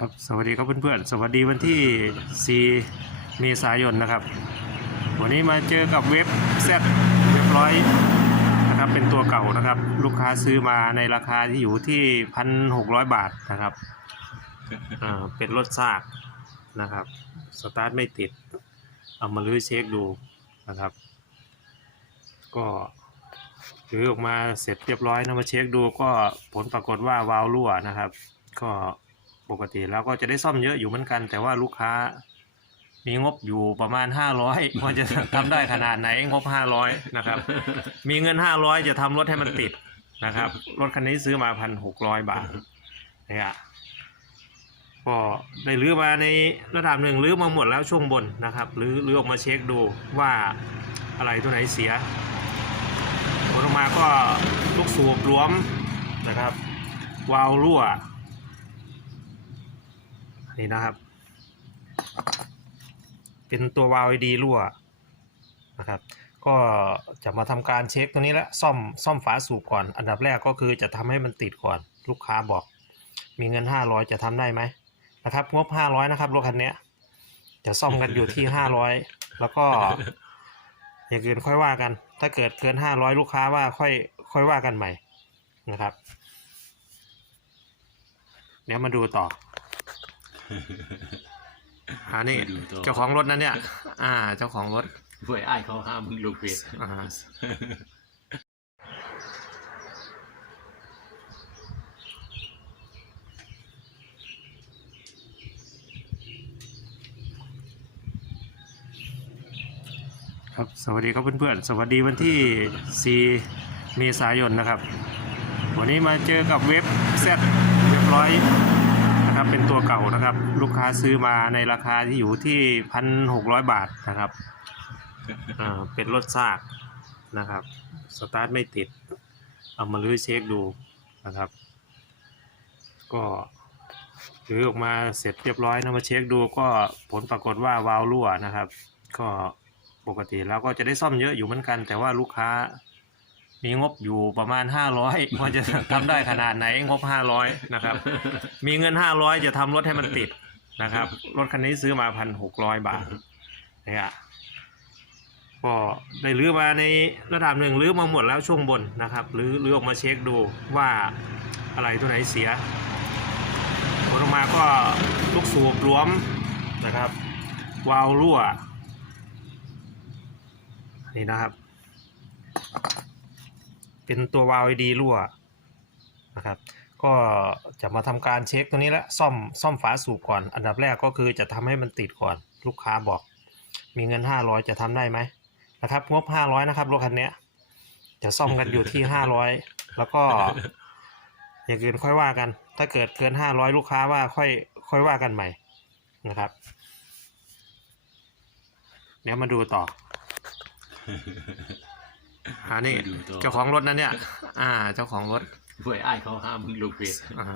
ครับสวัสดีครับเพื่อนๆ สวัสดีวันที่ 4 เมษายนนะครับ วันนี้มาเจอกับเว็บแซดเรียบร้อยนะครับเป็นตัวเก่านะครับ ลูกค้าซื้อมาในราคาที่อยู่ที่ 1,600 บาทนะครับอ่าเป็นรถซากนะครับสตาร์ทไม่ติด เอามาลื้อเช็คดูนะครับ ก็ถือออกมาเสร็จเรียบร้อยนะมาเช็คดูก็ผลปรากฏว่าวาล์วรั่วนะครับ ก็ ปกติแล้วก็จะได้ซ่อมเยอะอยู่เหมือนกัน แต่ว่าลูกค้า มีงบอยู่ประมาณ500ว่าจะทำได้ขนาดไหนงบ500นะครับ มีเงิน500จะทำรถให้มันติดนะครับ รถคันนี้ซื้อมาพันหกร้อยบาทเนี่ยก็ได้รื้อมาในระดับหนึ่งรื้อมาหมดแล้วช่วงบนนะครับรื้อรื้อออกมาเช็คดูว่าอะไรตัวไหนเสียผลออกมาก็ลูกสูบหลวมนะครับ วาล์วรั่ว นี่นะครับ เป็นตัววาล์วดีรั่วนะครับ ก็จะมาทำการเช็คตัวนี้แล้วซ่อมซ่อมฝาสูบก่อน อันดับแรกก็คือจะทำให้มันติดก่อน ลูกค้าบอก มีเงิน 500 จะทำได้ไหมนะครับงบ 500 นะครับรถคันนี้จะซ่อมกันอยู่ที่ 500 แล้วก็อย่างอื่นค่อยว่ากัน ถ้าเกิดเกิน 500 ลูกค้าว่าค่อยค่อยว่ากันใหม่นะครับ เดี๋ยวมาดูต่อ หานี่มาดูต่อ เจ้าของรถนั่นเนี่ย อ่า เจ้าของรถเพื่อไอ้ายเขาห้ามมึงลงเฟซอ่า ครับสวัสดีครับเพื่อนๆ สวัสดีวันที่ 4 เมษายนนะครับ วันนี้มาเจอกับเว็บแซดเรียบร้อยนะครับเป็น ตัวเก่านะครับ ลูกค้าซื้อมาในราคาที่อยู่ที่1,600บาทนะครับอ่าเป็นรถซากนะครับ สตาร์ทไม่ติด เอามาลื้อเช็คดูนะครับ ก็ถือออกมาเสร็จเรียบร้อยนะมาเช็คดูก็ผลปรากฏว่าวาล์วรั่วนะครับ ก็ปกติแล้วก็จะได้ซ่อมเยอะอยู่เหมือนกัน แต่ว่าลูกค้า มีงบอยู่ประมาณ 500ว่าจะทำได้ขนาดไหนงบ 500นะครับ มีเงิน 500 จะทำรถให้มันติดนะครับ รถคันนี้ซื้อมาพันหกร้อยบาทเนี่ยก็ได้รื้อมาในระดับหนึ่งรื้อมาหมดแล้วช่วงบนนะครับรื้อรื้อออกมาเช็คดูว่าอะไรตัวไหนเสียผลออกมาก็ลูกสูบหลวมนะครับ วาล์วรั่วนี่นะครับ เป็นตัววาล์วดีรั่วนะครับ ก็จะมาทำการเช็คตัวนี้แล้วซ่อมซ่อมฝาสูบก่อน อันดับแรกก็คือจะทำให้มันติดก่อนลูกค้าบอก มีเงิน 500 จะทำได้ไหมนะครับงบ 500 นะครับรถคันนี้จะซ่อมกันอยู่ที่ 500 แล้วก็ อย่างอื่นค่อยว่ากัน ถ้าเกิดเกิน 500 ลูกค้าว่าค่อยค่อยว่ากันใหม่นะครับเดี๋ยวมาดูต่อ หานี่มาดูต่อเจ้าของรถนั่นเนี่ย อ่า เจ้าของรถเพื่อไอ้ายเขาห้ามมึงลงเฟซอ่า